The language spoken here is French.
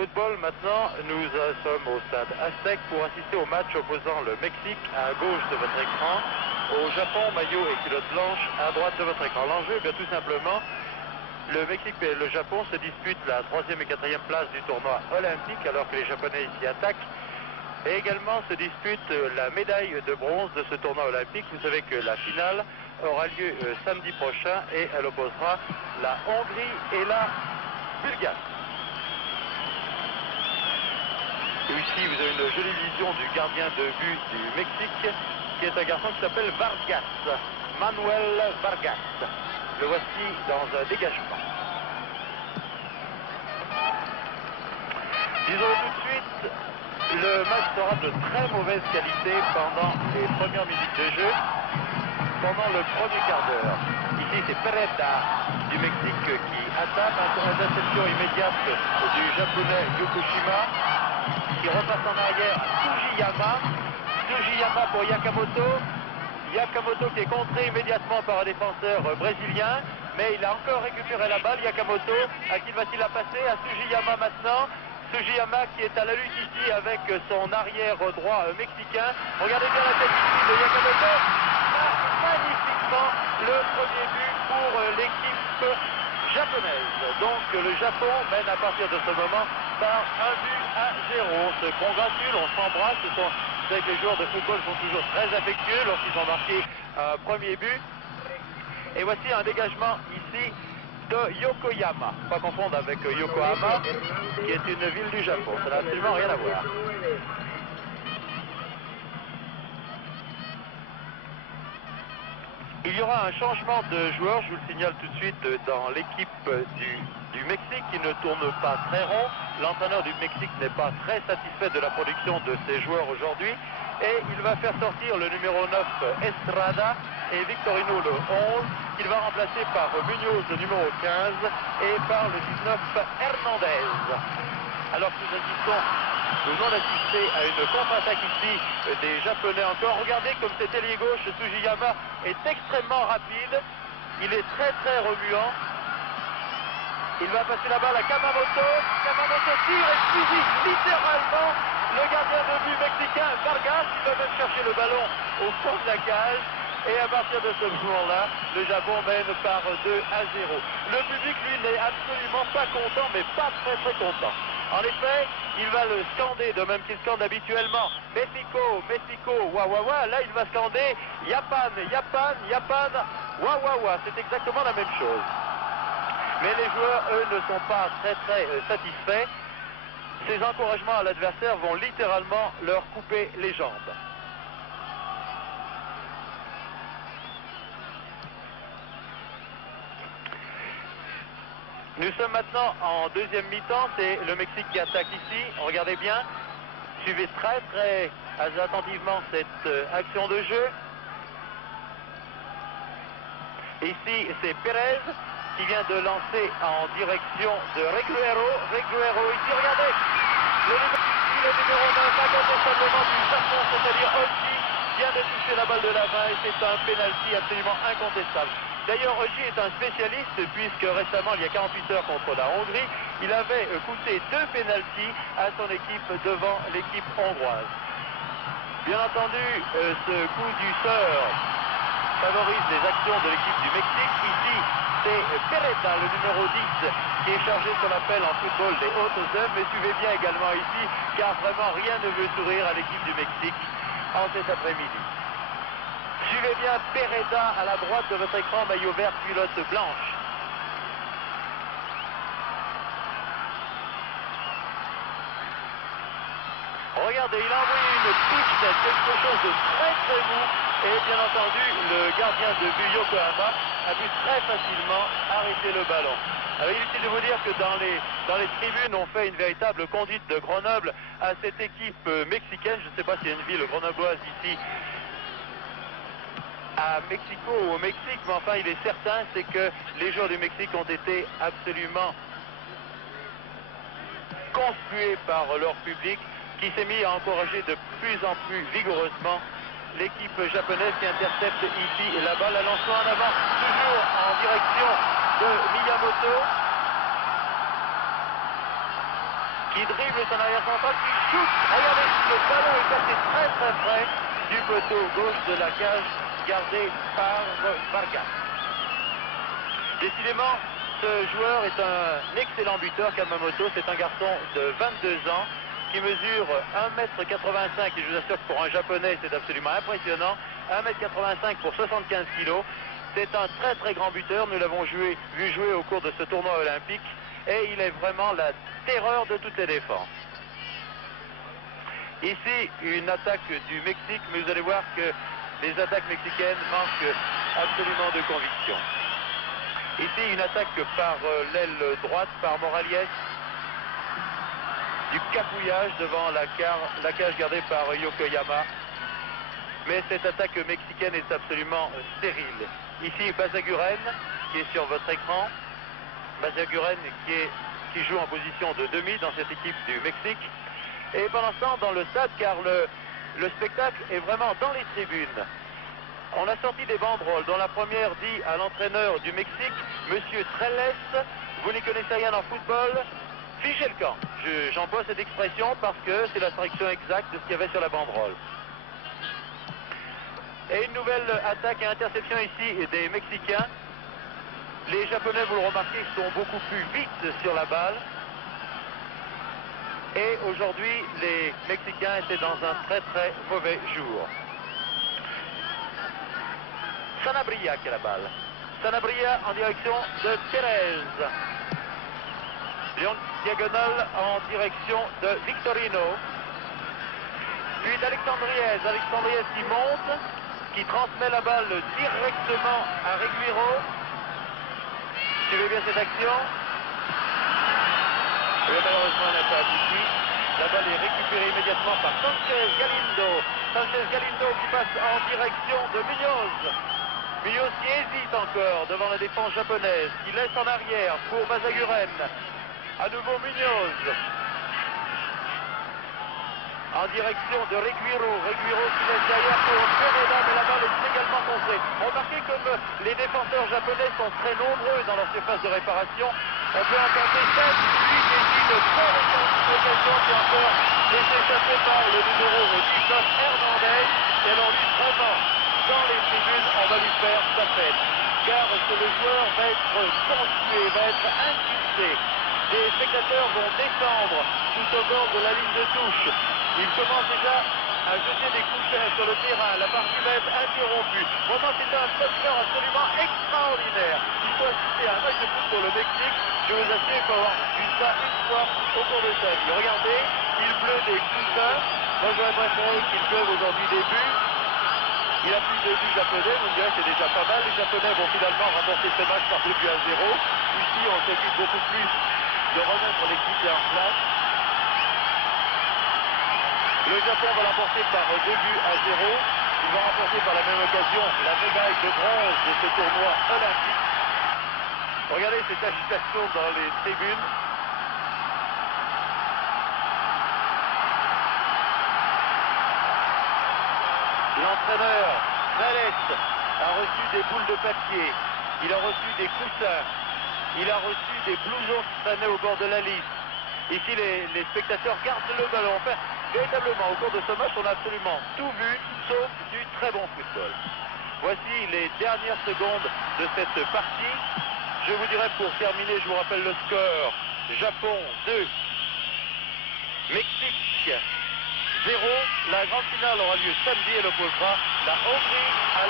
Football maintenant, nous sommes au stade Aztec pour assister au match opposant le Mexique à gauche de votre écran, au Japon, maillot et culotte blanche à droite de votre écran. L'enjeu, bien tout simplement, le Mexique et le Japon se disputent la 3e et 4e place du tournoi olympique alors que les Japonais ici attaquent. Et également se dispute la médaille de bronze de ce tournoi olympique. Vous savez que la finale aura lieu samedi prochain et elle opposera la Hongrie et la Bulgarie. Ici, vous avez une jolie vision du gardien de but du Mexique, qui est un garçon qui s'appelle Vargas, Manuel Vargas. Le voici dans un dégagement. Disons tout de suite, le match sera de très mauvaise qualité pendant les premières minutes de jeu, pendant le premier quart d'heure. Ici, c'est Pereda du Mexique qui attaque, interception immédiate du japonais Yokoshima, qui repasse en arrière à Sugiyama. Sugiyama pour Yakamoto. Yakamoto qui est contré immédiatement par un défenseur brésilien, mais il a encore récupéré la balle. Yakamoto, à qui va-t-il la passer? À Sugiyama maintenant. Sugiyama qui est à la lutte ici avec son arrière droit mexicain. Regardez bien la tête ici de Yakamoto. Magnifiquement le premier but pour l'équipe japonaise. Donc le Japon mène à partir de ce moment par 1-0. On se congratule, on s'embrasse. Vous savez que les joueurs de football sont toujours très affectueux lorsqu'ils ont marqué un premier but. Et voici un dégagement ici de Yokoyama. Pas confondre avec Yokohama, qui est une ville du Japon. Ça n'a absolument rien à voir. Il y aura un changement de joueur, je vous le signale tout de suite, dans l'équipe du Mexique qui ne tourne pas très rond. L'entraîneur du Mexique n'est pas très satisfait de la production de ses joueurs aujourd'hui. Et il va faire sortir le numéro 9 Estrada et Victorino le 11, qu'il va remplacer par Munoz le numéro 15 et par le 19 Hernandez. Alors que nous venons d'assister à une contre-attaque ici des Japonais encore. Regardez comme cet ailier gauche, Sugiyama, est extrêmement rapide. Il est très très remuant. Il va passer la balle à Kamamoto. Kamamoto tire et suit littéralement le gardien de but mexicain, Vargas. Il va même chercher le ballon au fond de la cage. Et à partir de ce moment-là, le Japon mène par 2-0. Le public, lui, n'est absolument pas content, mais pas très très content. En effet, il va le scander, de même qu'il scande habituellement. Mexico, Mexico, wa wa wa. Là, il va scander Japan, Japan, Japan, wa wa wa. C'est exactement la même chose. Mais les joueurs, eux, ne sont pas très très satisfaits. Ces encouragements à l'adversaire vont littéralement leur couper les jambes. Nous sommes maintenant en deuxième mi-temps, c'est le Mexique qui attaque ici, regardez bien, suivez très très attentivement cette action de jeu. Ici c'est Pérez qui vient de lancer en direction de Reguero, ici regardez, le numéro 9 incontestablement du Japon, c'est-à-dire Oji, vient de toucher la balle de la main et c'est un pénalty absolument incontestable. D'ailleurs, Oji est un spécialiste puisque récemment, il y a 48 heures contre la Hongrie, il avait coûté 2 pénaltys à son équipe devant l'équipe hongroise. Bien entendu, ce coup du sort favorise les actions de l'équipe du Mexique. Ici, c'est Pereda, le numéro 10, qui est chargé de ce qu'on appelle en football des hautes œuvres. Mais suivez bien également ici, car vraiment rien ne veut sourire à l'équipe du Mexique en cet après-midi. Suivez bien Pereda à la droite de votre écran, maillot vert, culotte blanche. Regardez, il a envoyé une pichenette, quelque chose de très très mou. Et bien entendu, le gardien de but Yokohama a pu très facilement arrêter le ballon. Alors inutile de vous dire que dans les tribunes, on fait une véritable conduite de Grenoble à cette équipe mexicaine. Je ne sais pas s'il y a une ville grenobloise ici à Mexico ou au Mexique, mais enfin il est certain, c'est que les joueurs du Mexique ont été absolument conspués par leur public, qui s'est mis à encourager de plus en plus vigoureusement l'équipe japonaise qui intercepte ici la balle. Alonso en avant, toujours en direction de Miyamoto. qui dribble son arrière central, qui shoot. Regardez, le ballon est passé très très près du poteau gauche de la cage gardée par Vargas. Décidément, ce joueur est un excellent buteur, Kamamoto. C'est un garçon de 22 ans qui mesure 1m85 et je vous assure que pour un japonais c'est absolument impressionnant. 1m85 pour 75 kg. C'est un très très grand buteur, nous l'avons vu jouer au cours de ce tournoi olympique et il est vraiment la terreur de toutes les défenses. Ici une attaque du Mexique, mais vous allez voir que les attaques mexicaines manquent absolument de conviction. Ici une attaque par l'aile droite, par Morales. Du capouillage devant la cage gardée par Yokoyama. Mais cette attaque mexicaine est absolument stérile. Ici Basaguren qui est sur votre écran. Basaguren qui joue en position de demi dans cette équipe du Mexique. Et pendant ce temps dans le stade, car le spectacle est vraiment dans les tribunes. On a sorti des banderoles dont la première dit à l'entraîneur du Mexique, Monsieur Trelles, vous n'y connaissez rien en football, fichez le camp. J'emploie cette expression parce que c'est la traduction exacte de ce qu'il y avait sur la banderole. Et une nouvelle attaque et interception ici des Mexicains. Les Japonais, vous le remarquez, sont beaucoup plus vite sur la balle. Et aujourd'hui, les Mexicains étaient dans un très très mauvais jour. Sanabria qui a la balle. Sanabria en direction de Pérez. Diagonale en direction de Victorino. Puis d'Alexandriez qui monte, qui transmet la balle directement à Reguiro. Suivez bien cette action. Et malheureusement, elle n'a pas abouti. La balle est récupérée immédiatement par Sanchez Galindo. Sanchez Galindo qui passe en direction de Munoz. Munoz qui hésite encore devant la défense japonaise, qui laisse en arrière pour Basaguren. À nouveau Munoz. En direction de Reguiro. Reguiro qui laisse derrière pour Pereda, mais la balle est également contrée. Remarquez comme les défenseurs japonais sont très nombreux dans leur surface de réparation. On peut en compter 7, 8 et 10 de bonnes occasions qui ont encore été échappées par le numéro 19 Hernandez. Et alors lui vraiment, dans les tribunes, on va lui faire sa fête. Car que le joueur va être ponctué, va être insulté. Les spectateurs vont descendre tout au bord de la ligne de touche. Ils commencent déjà à jeter des coups de pied sur le terrain. La partie va être interrompue. Vraiment, c'est un spectateur absolument extraordinaire. Il faut assister à un match de foot pour le Mexique. Je vous assure, il faut avoir vu ça une fois au cours de sa vie. Regardez, il pleut des coussins. Moi, j'aurais préféré qu'il pleuve aujourd'hui des buts. Il a plus de buts japonais, vous me direz c'est déjà pas mal. Les Japonais vont finalement remporter ce match par 2 buts à 0. Ici, on s'occupe beaucoup plus de remettre l'équipe en place. Le Japon va l'emporter par 2 buts à 0. Il va remporter par la même occasion la médaille de bronze de ce tournoi olympique. Regardez cette agitation dans les tribunes. L'entraîneur Vélez a reçu des boules de papier. Il a reçu des coussins. Il a reçu des blousons qui traînaient au bord de la liste. Ici, les spectateurs gardent le ballon. Enfin, véritablement, au cours de ce match, on a absolument tout vu, sauf du très bon football. Voici les dernières secondes de cette partie. Je vous dirai pour terminer, je vous rappelle le score. Japon 2, Mexique 0. La grande finale aura lieu samedi et l'opposera la Hongrie à